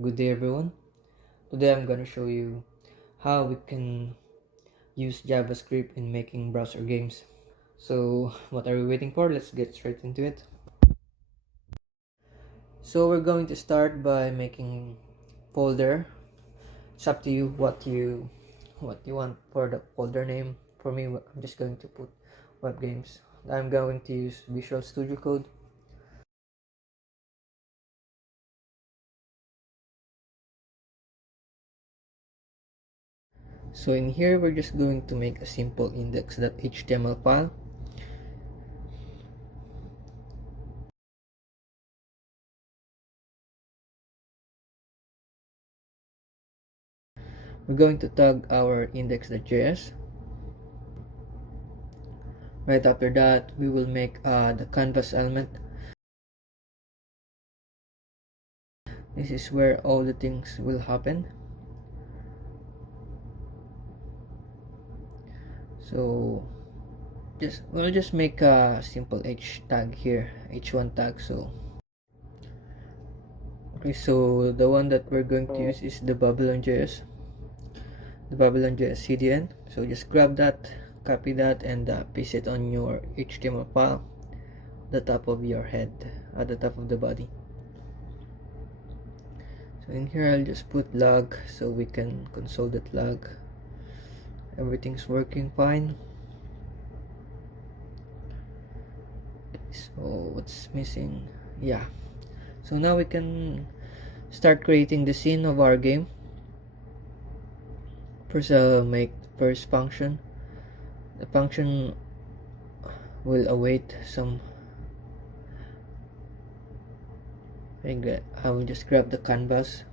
Good day everyone. Today I'm gonna show you how we can use JavaScript in making browser games. So what are we waiting for? Let's get straight into it. So we're going to start by making folder. It's up to you what you want for the folder name. For me, I'm just going to put web games. I'm going to use Visual Studio Code. So in here we're just going to make a simple index.html file. We're going to tag our index.js. Right after that, we will make the canvas element. This is where all the things will happen. So we'll just make a simple h tag here, h1 tag. So okay, so the one that we're going to use is the Babylon.js, CDN. So just grab that, copy that, and paste it on your HTML file, the top of your head, at the top of the body. So in here I'll just put log so we can console that log. Everything's working fine. So what's missing? Yeah, so now we can start creating the scene of our game. First, make first function. The function will await some. I will just grab the canvas.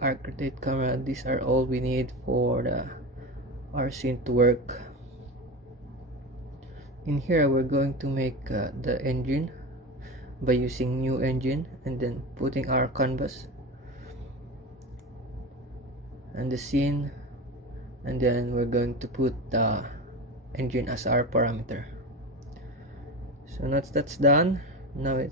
Arc-rotate camera. These are all we need for our scene to work. In here we're going to make the engine by using new engine and then putting our canvas and the scene, and then we're going to put the engine as our parameter. So once that's done, now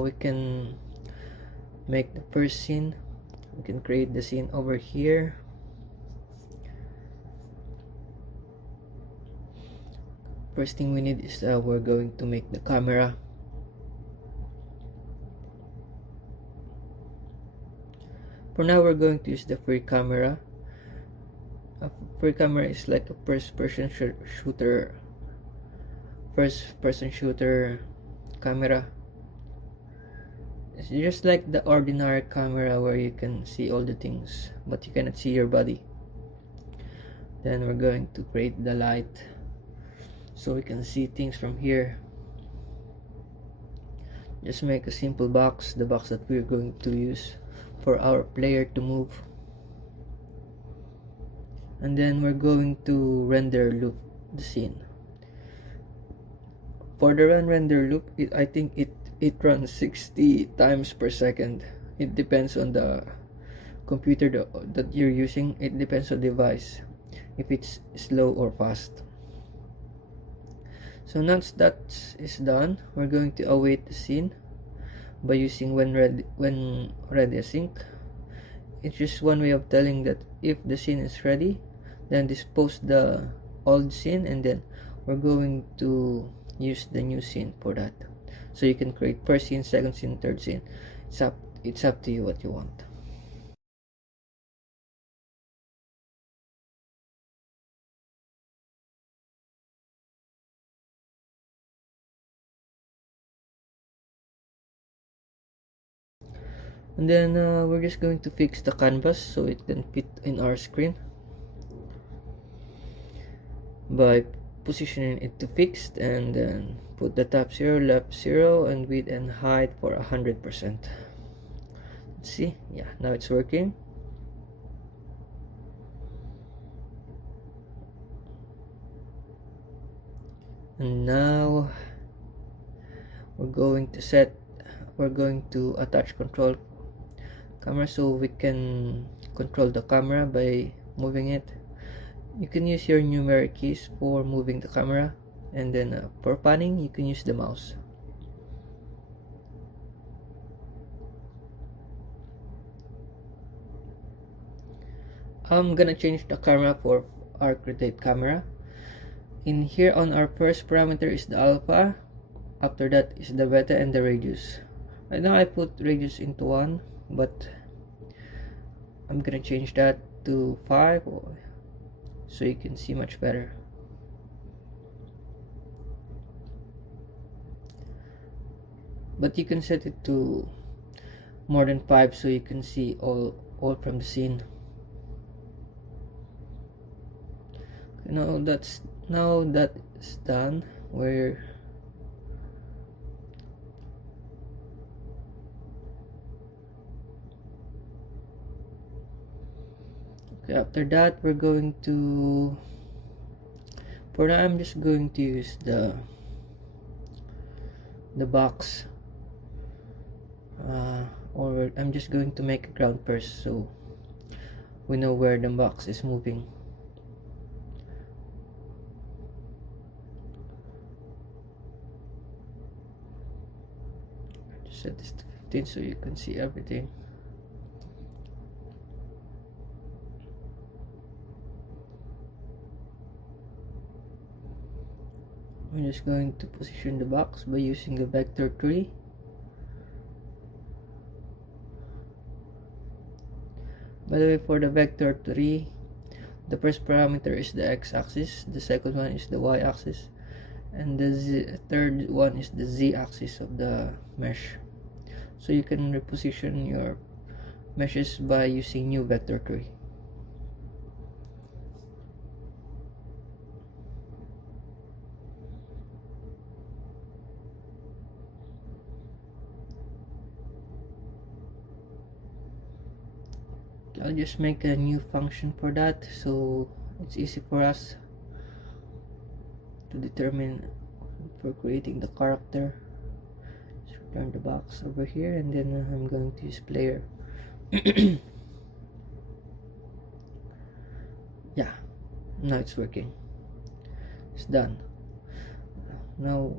we can make the first scene. We can create the scene over here. First thing we need is we're going to make the camera. For now we're going to use the free camera. Free camera is like a first person shooter camera. It's just like the ordinary camera where you can see all the things but you cannot see your body. Then we're going to create the light so we can see things from here. Just make a simple box, the box that we're going to use for our player to move. And then we're going to render loop the scene. For the render loop, I think it runs 60 times per second. It depends on the computer that you're using. It depends on the device, if it's slow or fast. So once that is done, we're going to await the scene by using when ready async. It's just one way of telling that if the scene is ready, then dispose the old scene, and then we're going to use the new scene for that. So you can create first scene, second scene, third scene. It's up to you what you want. And then we're just going to fix the canvas so it can fit in our screen by positioning it to fixed, and then put the top 0, left 0, and width and height for 100%. Let's see. Yeah, now it's working. And now we're going to attach control camera so we can control the camera by moving it. You can use your numeric keys for moving the camera, and then for panning you can use the mouse. I'm gonna change the camera for arc rotate camera. In here on our first parameter is the alpha, after that is the beta and the radius. Right now I put radius into 1, but I'm gonna change that to 5 so you can see much better. But you can set it to more than 5 so you can see all from the scene. Now that is done, we're okay, after that we're going to, for now I'm just going to use the box, or I'm just going to make a ground first so we know where the box is moving. Just set this to 15 so you can see everything. I'm just going to position the box by using the vector tree. By the way, for the vector tree, the first parameter is the x-axis, the second one is the y-axis, and the third one is the z-axis of the mesh. So you can reposition your meshes by using new vector tree. I'll just make a new function for that so it's easy for us to determine for creating the character. Just return the box over here, and then I'm going to use player. Yeah, now it's working. It's done. Now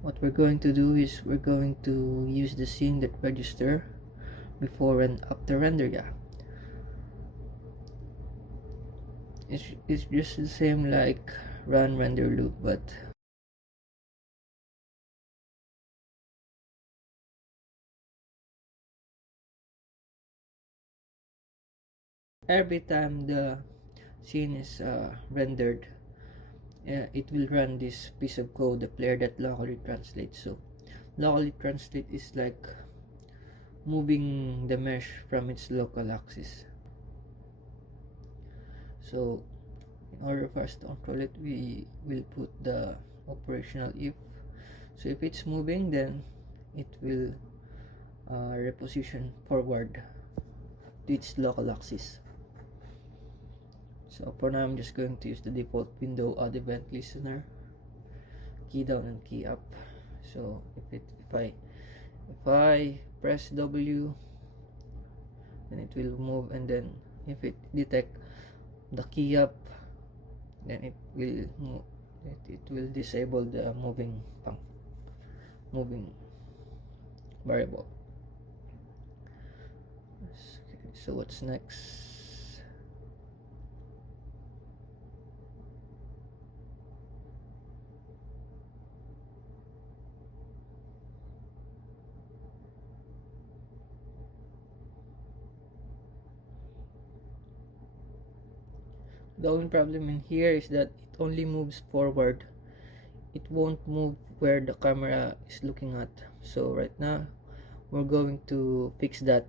what we're going to do is we're going to use the scene.register before and after render. Yeah, it's just the same like run render loop, but every time the scene is rendered, it will run this piece of code, the player that locally translates. So locally translate is like moving the mesh from its local axis. So in order for us to control it, we will put the operational if. So if it's moving, then it will reposition forward to its local axis. So for now I'm just going to use the default window odd event listener, key down and key up. So if I press W, then it will move, and then if it detect the key up, then it will move, it will disable the moving variable. Okay, so what's next? The only problem in here is that it only moves forward. It won't move where the camera is looking at. So right now we're going to fix that.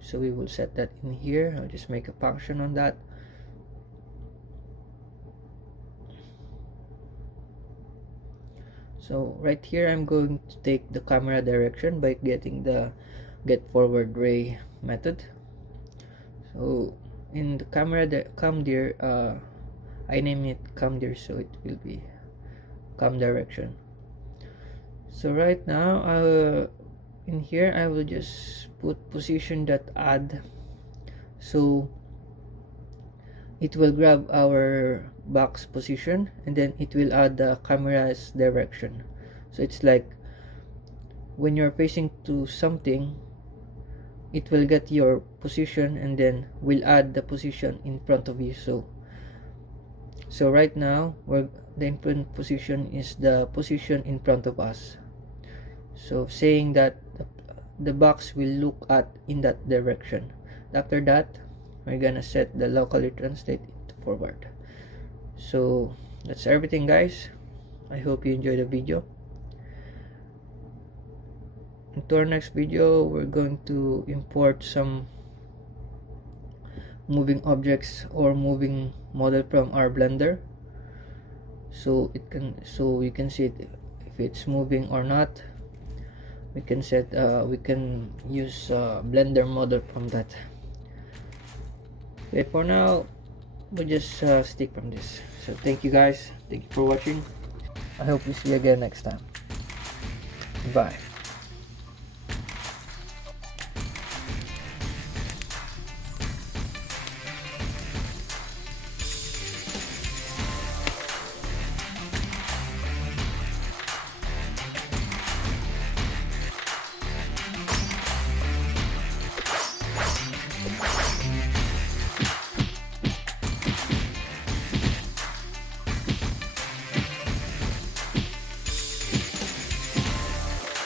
So we will set that in here. I'll just make a function on that. So right here I'm going to take the camera direction by getting the get forward ray method. So in the camera cam dir, I name it cam dir, so it will be cam direction. So right now in here I will just put position.add, so it will grab our box position and then it will add the camera's direction. So it's like when you're facing to something, it will get your position and then will add the position in front of you. So right now the input position is the position in front of us, so saying that the box will look at in that direction. After that, we're gonna set the locally translate into forward. So that's everything, guys. I hope you enjoyed the video. Into our next video, we're going to import some moving objects or moving model from our Blender, so we can see it, if it's moving or not. We can use Blender model from that. Okay, for now we'll just stick from this. So thank you guys, thank you for watching. I hope we see you again next time. Bye.